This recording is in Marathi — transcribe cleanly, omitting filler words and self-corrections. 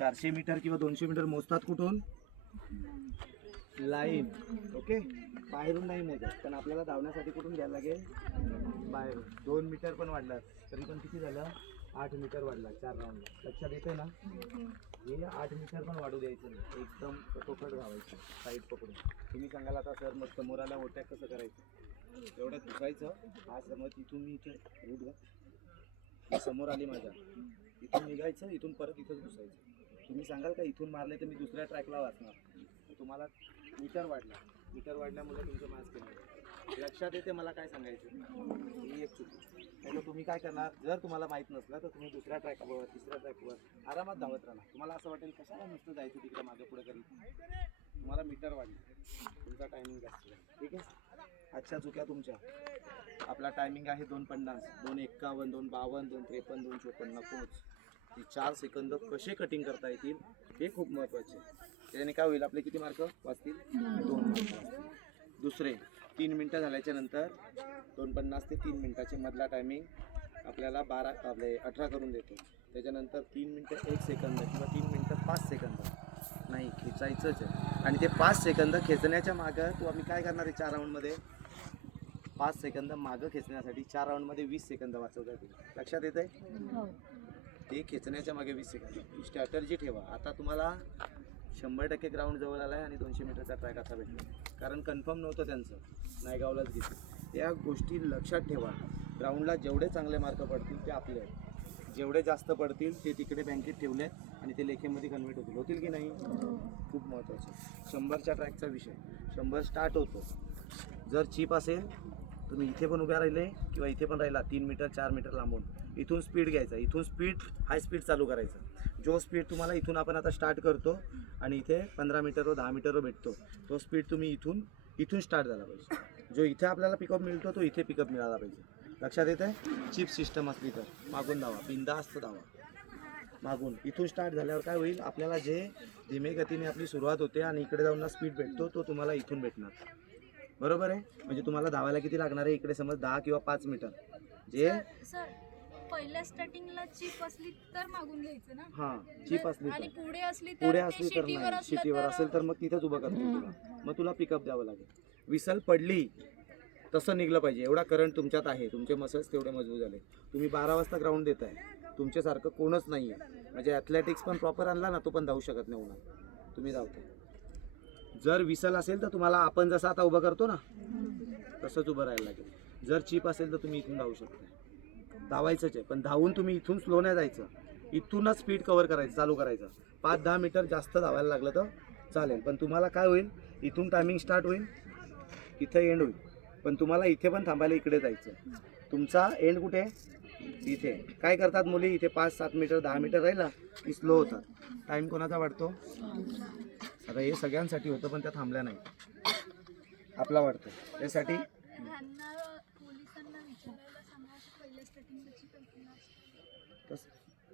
400 मीटर किंवा 200 मीटर मोजतात कुठून? लाईन. ओके, बाहेरून नाही मोजत, पण आपल्याला धावण्यासाठी कुठून घ्यायला लागेल? बाहेरून. 2 मीटर पण वाढला तरी पण किती झालं? 8 मीटर वाढला 4 राऊंडला. लक्षात येते ना? हे 8 मीटर पण वाढू द्यायचं नाही, एकदम कटोकट धावायचं साईड पकडून. तुम्ही सांगाल आता सर मग समोर आला ओट्याक कसं करायचं? एवढ्यात घुसायचं. हा समज इथून मी इथे रूट घ्या, समोर आली माझ्या, इथून निघायचं, इथून परत इथंच घुसायचं. तुम्ही सांगाल का इथून मारले तर मी दुसऱ्या ट्रॅकला वाचणार? तुम्हाला मीटर वाढल्यामुळे तुमचं मास कमी. लक्षात येते मला काय सांगायचं? ही एक चुकी. नाही तर तुम्ही काय करणार, जर तुम्हाला माहीत नसलं तर तुम्ही दुसऱ्या ट्रॅकवर तिसऱ्या ट्रॅकवर आरामात धावत राहणार. तुम्हाला असं वाटेल कशाला नुसतं जायचं तिकडे मागे पुढे करीत. तुम्हाला मीटर वाढली, तुमचा टायमिंग जास्त आहे. ठीक आहे, आजच्या चुक्या तुमच्या. आपला टायमिंग आहे 2:50, 2:51, 2:52, 2:53, 2:54 नकोच. ती 4 सेकंद कसे कटिंग करता येतील हे खूप महत्त्वाचे. त्याने काय होईल, आपले किती मार्क वाचतील? 2 मार्क वाचतील. दुसरे 3 मिनटं झाल्याच्या नंतर 2:50 ते 3 मिनटाचे मधला टायमिंग आपल्याला 18 करून देतो. त्याच्यानंतर 3 मिनटं 1 सेकंद किंवा 3 मिनटं 5 सेकंद नाही खेचायचंच आहे. आणि ते 5 सेकंद खेचण्याच्या मागं तू आम्ही काय करणार आहे 4 राऊंडमध्ये? 5 सेकंद मागं खेचण्यासाठी 4 राऊंडमध्ये 20 सेकंद वाचवता येतील. लक्षात येत आहे? ते खेचण्याच्या मागे 20 सेकंद ही स्ट्रॅटर्जी ठेवा. आता तुम्हाला 100% ग्राउंड जवळ आला आहे आणि 200 मीटरचा ट्रॅक आता भेटला, कारण कन्फर्म नव्हतं त्यांचं, नायगावलाच घेतलं. या गोष्टी लक्षात ठेवा. ग्राउंडला जेवढे चांगले मार्क पडतील ते आपले, जेवढे जास्त पडतील ते तिकडे बँकेत ठेवले आणि ते लेखेमध्ये कन्व्हर्ट होतील की नाही? खूप महत्त्वाचं. 100च्या ट्रॅकचा विषय. 100 स्टार्ट होतो. जर चिप असेल तुम्ही इथे पण उभ्या राहिले किंवा इथे पण राहिला 3 मीटर 4 मीटर लांबून, इथून स्पीड घ्यायचा, इथून स्पीड हाय स्पीड चालू करायचं. जो स्पीड तुम्हाला इथून आपण आता स्टार्ट करतो आणि इथे 15 मीटरवर 10 मीटरवर भेटतो, तो स्पीड तुम्ही इथून स्टार्ट झाला पाहिजे. जो इथे आपल्याला पिकअप मिळतो तो इथे पिकअप मिळाला पाहिजे. लक्षात येते? चिप सिस्टम असली तर मागून धावा, बिंदास्त धावा मागून. इथून स्टार्ट झाल्यावर काय होईल, आपल्याला जे धीमे गतीने आपली सुरुवात होते आणि इकडे जाऊन स्पीड भेटतो तो तुम्हाला इथून भेटणार. बरोबर आहे? म्हणजे तुम्हाला धावायला किती लागणार आहे इकडे समज 10 किंवा 5 मीटर. जे पहिल्या स्टार्टिंगला चिप असली तर मागून घ्यायचं ना? हां, चिप असली आणि तर पुढे असली तर नाही, शिटीवर असेल तर मग तिथेच उभं करतो तुला, मग तुला पिकअप द्यावं लागेल. विसल पडली तसं निघलं पाहिजे. एवढा करंट तुमच्यात आहे, तुमचे मसल्स तेवढे मजबूत झाले. तुम्ही 12 वाजता ग्राउंड देताय, तुमच्यासारखं कोणच नाही आहे. म्हणजे ॲथलेटिक्स पण प्रॉपर आणला ना तो पण धावू शकत नाही उन्हात, तुम्ही धावता. जर विसल असेल तर तुम्हाला आपण जसं आता उभं करतो ना तसंच उभं राहायला लागेल. जर चिप असेल तर तुम्ही इथून धावू शकता. धावायचंच आहे, पण धावून तुम्ही इथून स्लो नाही जायचं, इथूनच स्पीड कव्हर करायचं, चालू करायचं. 5-10 मीटर जास्त धावायला लागलं तर चालेल, पण तुम्हाला काय होईल, इथून टायमिंग स्टार्ट होईल, इथं एंड होईल, पण तुम्हाला इथे पण थांबायला इकडे जायचं. तुमचा एंड कुठे? इथे. काय करतात मुली, इथे 5-7 मीटर 10 मीटर राहिला की स्लो होतात. टाईम कोणाचा वाढतो? आता हे सगळ्यांसाठी होतं पण त्या थांबल्या नाही, आपला वाढतो. त्यासाठी ह्यांना